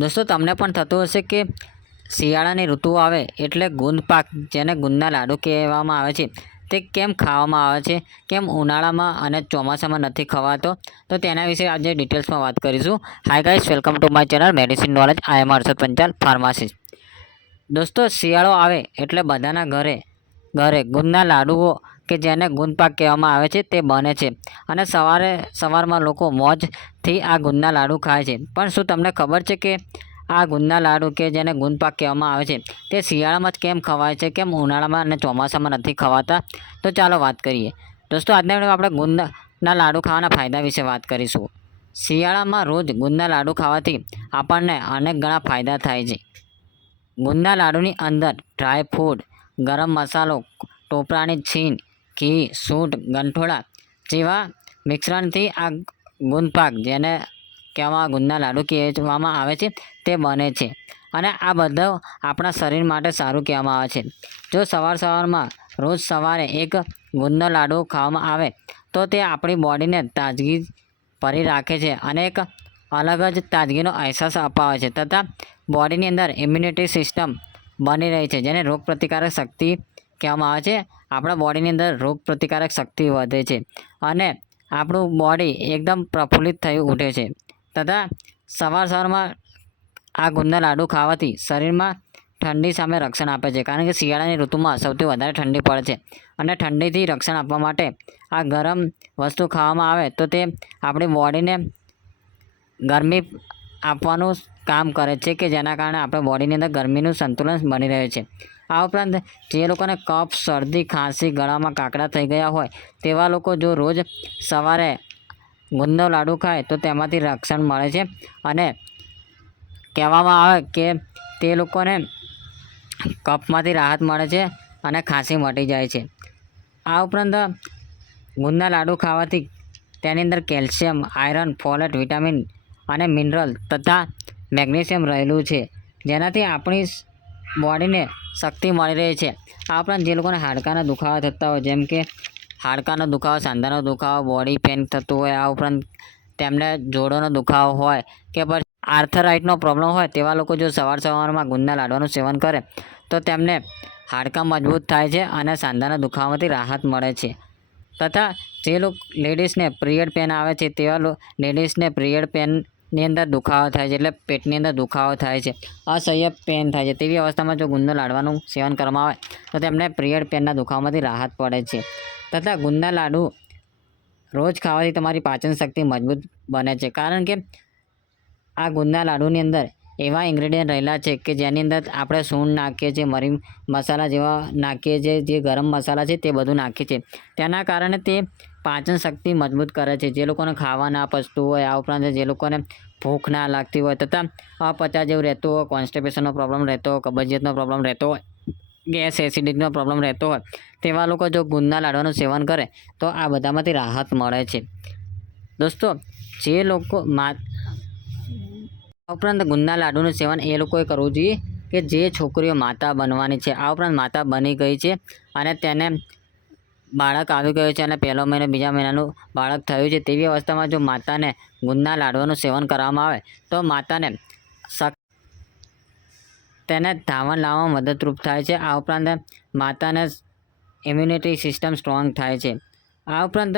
દોસ્તો તમને પણ થતું હશે કે શિયાળાની ઋતુ આવે એટલે ગુંદ પાક જેને ગુંદના લાડુ કહેવામાં આવે છે તે કેમ ખાવામાં આવે છે, કેમ ઉનાળામાં અને ચોમાસામાં નથી ખવાતો, તો તેના વિશે આજે ડિટેલ્સમાં વાત કરીશું. Hi guys, welcome to my channel medicine knowledge. I am Harshad Panchal, pharmacist. દોસ્તો શિયાળો આવે એટલે બધાના ઘરે ઘરે ગુંદના લાડુઓ કે જેને ગુંદ પાક કહેવામાં આવે છે તે બને છે અને સવારમાં લોકો મોજથી આ ગુંદના લાડુ ખાય છે. પણ શું તમને ખબર છે કે આ ગુંદના લાડુ કે જેને ગુંદ પાક કહેવામાં આવે છે તે શિયાળામાં જ કેમ ખવાય છે, કેમ ઉનાળામાં અને ચોમાસામાં નથી ખવાતા? તો ચાલો વાત કરીએ. દોસ્તો આજના વિડીયોમાં આપણે ગુંદના લાડુ ખાવાના ફાયદા વિશે વાત કરીશું. શિયાળામાં રોજ ગુંદના લાડુ ખાવાથી આપણને અનેક ઘણા ફાયદા થાય છે. ગુંદના લાડુની અંદર ડ્રાય ફ્રૂટ, ગરમ મસાલો, ટોપરાની છીણ, ઘી, સૂંઠ, ગંઠોડા જેવા મિશ્રણથી આ ગુંદ પાક જેને કહેવામાં ગુંદના લાડુ કહેવામાં આવે છે તે બને છે અને આ બધું આપણા શરીર માટે સારું કહેવામાં આવે છે. જો સવારમાં રોજ સવારે એક ગુંદનો લાડુ ખાવામાં આવે તો તે આપણી બોડીને તાજગી ભરી રાખે છે અને એક અલગ જ તાજગીનો અહેસાસ અપાવે છે તથા બોડીની અંદર ઇમ્યુનિટી સિસ્ટમ બની રહી છે જેને રોગપ્રતિકારક શક્તિ કહેવામાં આવે છે. આપણા બોડીની અંદર રોગપ્રતિકારક શક્તિ વધે છે અને આપણું બોડી એકદમ પ્રફુલ્લિત થઈ ઉઠે છે તથા સવારમાં આ ગુંદના લાડુ ખાવાથી શરીરમાં ઠંડી સામે રક્ષણ આપે છે, કારણ કે શિયાળાની ઋતુમાં સૌથી વધારે ઠંડી પડે છે અને ઠંડીથી રક્ષણ આપવા માટે આ ગરમ વસ્તુ ખાવામાં આવે તો તે આપણી બોડીને ગરમી આપવાનું કામ કરે છે કે જેના કારણે આપણા બોડીની અંદર ગરમીનું સંતુલન બની રહે છે. આ ઉપરાંત જે લોકોને કફ, શરદી, ખાંસી, ગળામાં કાકડા થઈ ગયા હોય તેવા લોકો જો રોજ સવારે ગુંદનો લાડુ ખાય તો તેમાંથી રક્ષણ મળે છે અને કહેવામાં આવે કે તે લોકોને કફમાંથી રાહત મળે છે અને ખાંસી મટી જાય છે. આ ઉપરાંત ગુંદના લાડુ ખાવાથી તેની અંદર કેલ્શિયમ, આયરન, ફોલેટ, વિટામિન અને મિનરલ તથા મેગ્નેશિયમ રહેલું છે જેનાથી આપણી બોડીને શક્તિ મળી રહે છે. આ ઉપરાંત જે લોકોને હાડકાના દુખાવા થતા હોય, જેમ કે હાડકાનો દુખાવો, સાંધાનો દુખાવો, બોડી પેઇન થતું હોય, આ ઉપરાંત તેમને જોડોનો દુખાવો હોય કે પછી આર્થરાઇટનો પ્રોબ્લેમ હોય તેવા લોકો જો સવારમાં ગુંદના લાડવાનું સેવન કરે તો તેમને હાડકાં મજબૂત થાય છે અને સાંધાના દુખાવામાંથી રાહત મળે છે. તથા જે લેડીઝને પિરિયડ પેન આવે છે તેવા લેડીઝને પિરિયડ પેનની અંદર દુખાવો થાય છે, એટલે પેટની અંદર દુખાવો થાય છે, અસહ્ય પેન થાય છે, તેવી અવસ્થામાં જો ગુંદના લાડવાનું સેવન કરવામાં આવે તો તેમને પિરિયડ પેનના દુખાવામાંથી રાહત પડે છે. તથા ગુંદના લાડુ રોજ ખાવાથી તમારી પાચન શક્તિ મજબૂત બને છે, કારણ કે આ ગુંદના લાડુની અંદર એવા ઇન્ગ્રેડિયન્ટ રહેલા છે કે જેની અંદર આપણે સૂંઠ નાખીએ છીએ, મરી મસાલા જેવા નાખીએ છીએ, જે ગરમ મસાલા છે તે બધું નાખીએ છીએ. તેના કારણે તે પાચન શક્તિ મજબૂત કરે છે. જે લોકોને ખાવા ના પચતું હોય, આ ઉપરાંત જે લોકોને ભૂખ ના લાગતી હોય તથા અપચા જેવું રહેતું હોય, કોન્સ્ટિપેશનનો પ્રોબ્લેમ રહેતો હોય, કબજિયાતનો પ્રોબ્લેમ રહેતો હોય, ગેસ એસિડિટીનો પ્રોબ્લેમ રહેતો હોય તેવા લોકો જો ગુંદના લાડવાનું સેવન કરે તો આ બધામાંથી રાહત મળે છે. દોસ્તો જે લોકો ઉપરાંત ગુંદના લાડુનું સેવન એ લોકોએ કરવું જોઈએ કે જે છોકરીઓ માતા બનવાની છે, આ ઉપરાંત માતા બની ગઈ છે અને તેને બાળક આવી ગયું છે અને પહેલો મહિનો, બીજા મહિનાનું બાળક થયું છે, તેવી અવસ્થામાં જો માતાને ગુંદના લાડવાનું સેવન કરવામાં આવે તો માતાને તેને ધાવણ લાવવામાં મદદરૂપ થાય છે. આ ઉપરાંત માતાને ઇમ્યુનિટી સિસ્ટમ સ્ટ્રોંગ થાય છે. આ ઉપરાંત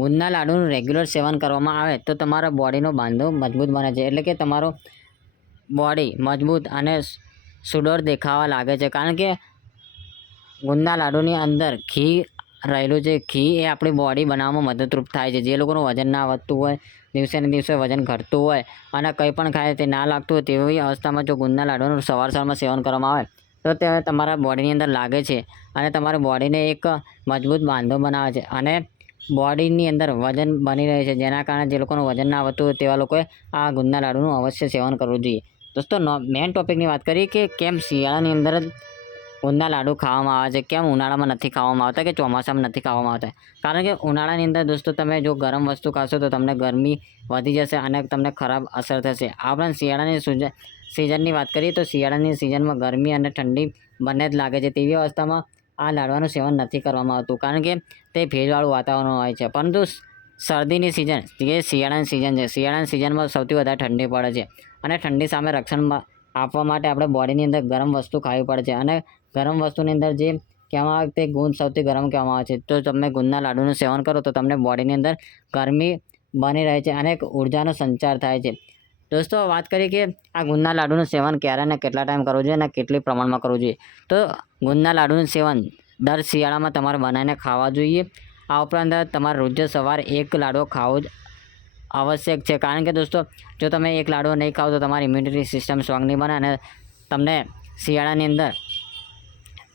ગુંદના લાડુનું રેગ્યુલર સેવન કરવામાં આવે તો તમારા બોડીનો બાંધો મજબૂત બને છે, એટલે કે તમારો બોડી મજબૂત અને સુડોળ દેખાવા લાગે છે, કારણ કે ગુંદના લાડુની અંદર ઘી રહેલું છે. ઘી એ આપણી બોડી બનાવવામાં મદદરૂપ થાય છે. જે લોકોનું વજન ના વધતું હોય, દિવસે ને દિવસે વજન ઘટતું હોય અને કંઈ પણ ખાય તે ના લાગતું હોય તેવી અવસ્થામાં જો ગુંદના લાડુનું સવારમાં સેવન કરવામાં આવે તો તે તમારા બોડીની અંદર લાગે છે અને તમારા બોડીને એક મજબૂત બાંધો બનાવે છે અને બોડીની અંદર વજન બની રહે છે, જેના કારણે જે લોકોનું વજન ના વધતું હોય તેવા લોકોએ આ ગુંદના લાડુનું અવશ્ય સેવન કરવું જોઈએ. દોસ્તો મેઇન ટોપિકની વાત કરીએ કે કેમ શિયાળાની અંદર જ ગુંદના લાડુ ખાવામાં આવે છે, કેમ ઉનાળામાં નથી ખાવામાં આવતા કે ચોમાસામાં નથી ખાવામાં આવતા? કારણ કે ઉનાળાની અંદર દોસ્તો તમે જો ગરમ વસ્તુ ખાશો તો તમને ગરમી વધી જશે અને તમને ખરાબ અસર થશે. આ ઉપરાંત શિયાળાની સિઝનની વાત કરીએ તો શિયાળાની સિઝનમાં ગરમી અને ઠંડી બંને જ લાગે છે, તેવી અવસ્થામાં આ લાડવાનું સેવન નથી કરવામાં આવતું, કારણ કે તે ભેજવાળું વાતાવરણ હોય છે. પરંતુ શરદીની સિઝન જે શિયાળાની સિઝન છે, શિયાળાની સિઝનમાં સૌથી વધારે ઠંડી પડે છે અને ઠંડી સામે રક્ષણ આપવા માટે આપણે બોડીની અંદર ગરમ વસ્તુ ખાવી પડે છે અને ગરમ વસ્તુની અંદર જે કહેવામાં આવે તે ગુંદ સૌથી ગરમ કહેવામાં આવે છે. તો તમે ગુંદના લાડુનું સેવન કરો તો તમને બોડીની અંદર ગરમી બની રહે છે અને એક ઉર્જાનો સંચાર થાય છે. દોસ્તો વાત કરીએ કે આ ગુંદના લાડુનું સેવન ક્યારે અને કેટલા ટાઈમ કરવું જોઈએ અને કેટલી પ્રમાણમાં કરવું જોઈએ. તો ગુંદના લાડુનું સેવન દર શિયાળામાં તમારે બનાવીને ખાવા જોઈએ. આ ઉપરાંત તમારે રોજ સવારે એક લાડવો ખાવો જ આવશ્યક છે, કારણ કે દોસ્તો જો તમે એક લાડવો નહીં ખાઓ તો તમારી ઇમ્યુનિટી સિસ્ટમ સ્ટ્રોંગ નહીં બને અને તમને શિયાળાની અંદર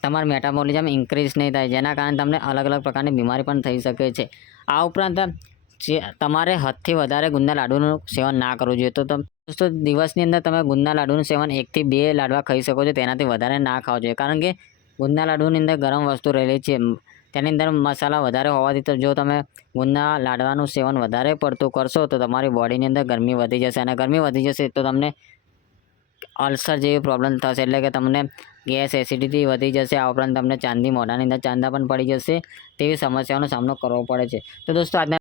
તમારું મેટાબોલિઝમ ઇન્ક્રીઝ નહીં થાય, જેના કારણે તમને અલગ અલગ પ્રકારની બીમારી પણ થઈ શકે છે. આ ઉપરાંત તમારે હદથી વધારે ગુંદના લાડુનું સેવન ના કરવું જોઈએ. તો દોસ્તો દિવસની અંદર તમે ગુંદના લાડુનું સેવન 1 થી 2 લાડવા ખાઈ શકો છો, તેનાથી વધારે ના ખાવું જોઈએ, કારણ કે ગુંદના લાડુની અંદર ગરમ વસ્તુ રહેલી છે, તેની અંદર મસાલા વધારે હોવાથી તો જો તમે ગુંદના લાડવાનું સેવન વધારે પડતું કરશો તો તમારી બોડીની અંદર ગરમી વધી જશે અને ગરમી વધી જશે તો તમને અલ્સર જેવી પ્રોબ્લેમ થશે, એટલે કે તમને ગેસ એસિડિટી વધી જશે. આ ઉપરાંત તમને ચાંદી મોઢાની અંદર ચાંદા પણ પડી જશે તેવી સમસ્યાઓનો સામનો કરવો પડે છે. તો દોસ્તો આજના